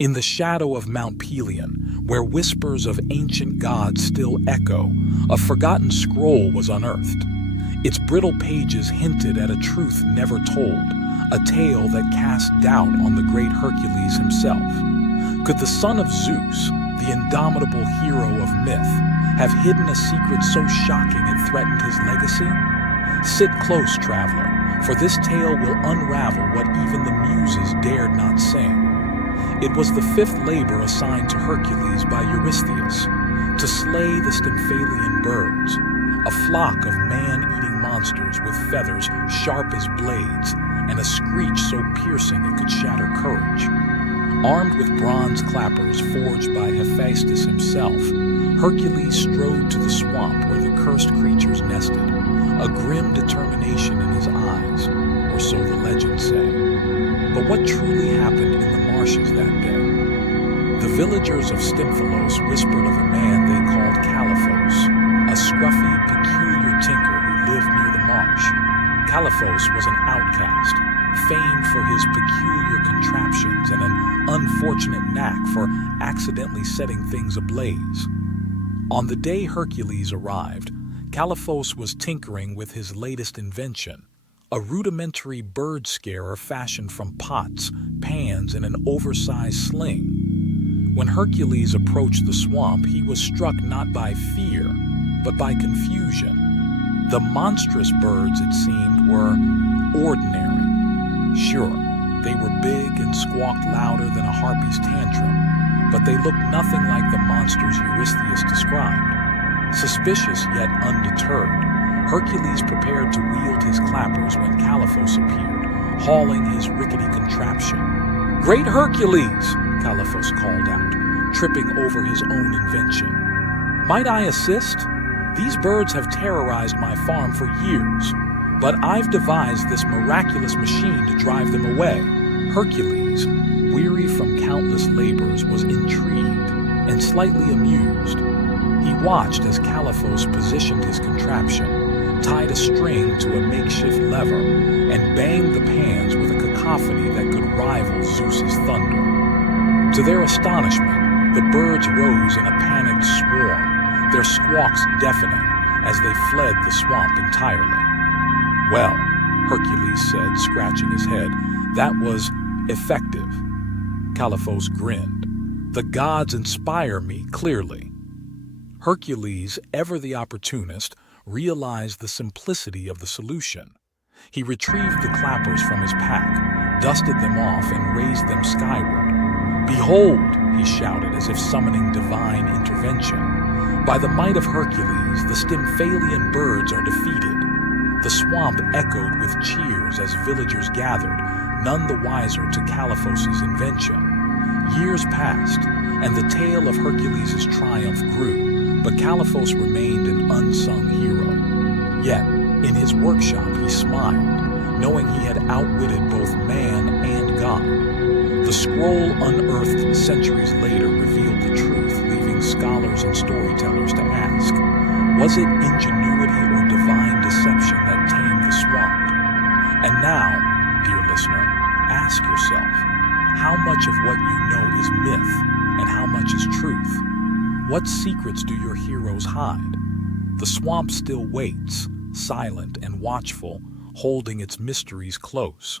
In the shadow of Mount Pelion, where whispers of ancient gods still echo, a forgotten scroll was unearthed. Its brittle pages hinted at a truth never told, a tale that cast doubt on the great Hercules himself. Could the son of Zeus, the indomitable hero of myth, have hidden a secret so shocking it threatened his legacy? Sit close, traveler, for this tale will unravel what even the muses dared not sing. It was the fifth labor assigned to Hercules by Eurystheus, to slay the Stymphalian birds, a flock of man-eating monsters with feathers sharp as blades and a screech so piercing it could shatter courage. Armed with bronze clappers forged by Hephaestus himself, Hercules strode to the swamp where the cursed creatures nested, a grim determination in his eyes, or so the legends say. But what truly happened in the marshes that day? The villagers of Stymphalos whispered of a man they called Calliphos, a scruffy, peculiar tinker who lived near the marsh. Calliphos was an outcast, famed for his peculiar contraptions and an unfortunate knack for accidentally setting things ablaze. On the day Hercules arrived, Calliphos was tinkering with his latest invention, a rudimentary bird scarer fashioned from pots, pans, and an oversized sling. When Hercules approached the swamp, he was struck not by fear, but by confusion. The monstrous birds, it seemed, were ordinary. Sure, they were big and squawked louder than a harpy's tantrum, but they looked nothing like the monsters Eurystheus described. Suspicious yet undeterred, Hercules prepared to wield his clappers when Calliphos appeared, hauling his rickety contraption. "Great Hercules!" Calliphos called out, tripping over his own invention. "Might I assist? These birds have terrorized my farm for years, but I've devised this miraculous machine to drive them away." Hercules, weary from countless labors, was intrigued and slightly amused. He watched as Calliphos positioned his contraption, tied a string to a makeshift lever, and banged the pans with a cacophony that could rival Zeus's thunder. To their astonishment, the birds rose in a panicked swarm, their squawks deafening as they fled the swamp entirely. "Well," Hercules said, scratching his head, "that was effective." Calliphos grinned. "The gods inspire me, clearly." Hercules, ever the opportunist, realized the simplicity of the solution. He retrieved the clappers from his pack, dusted them off, and raised them skyward. "Behold," he shouted as if summoning divine intervention. "By the might of Hercules, the Stymphalian birds are defeated." The swamp echoed with cheers as villagers gathered, none the wiser to Calliphos's invention. Years passed, and the tale of Hercules' triumph grew, but Calliphos remained an unsung hero. Yet, in his workshop he smiled, knowing he had outwitted both man and God. The scroll unearthed centuries later revealed the truth, leaving scholars and storytellers to ask, was it ingenuity or divine deception that tamed the swamp? And now, dear listener, ask yourself, how much of what you know is myth and how much is truth? What secrets do your heroes hide? The swamp still waits, silent and watchful, holding its mysteries close.